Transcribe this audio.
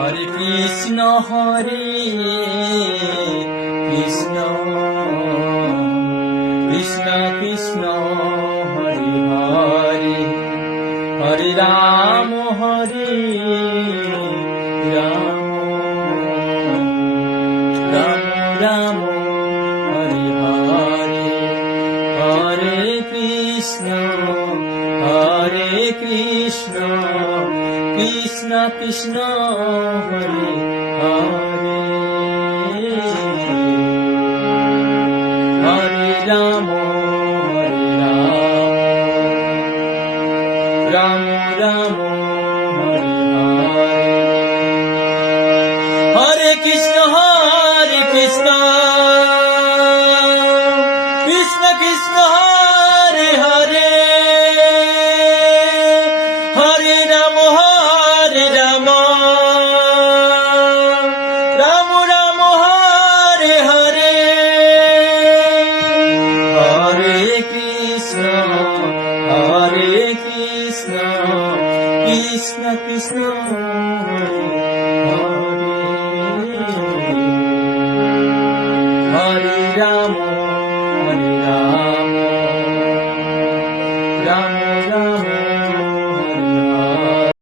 Hare Krishna Krishna Krishna Krishna Hare Hare Hare Ram Ram Ram Ram Hare Hare Hare Krishna Krishna Krishna Hare Hare Hare Ram Ram Ram Hare Hare Hare Krishna Krishna Krishna Hare Hare Hare Ram Ram Ram Hare Hare Hare Krishna Krishna Krishna Hare Hare Hare Ram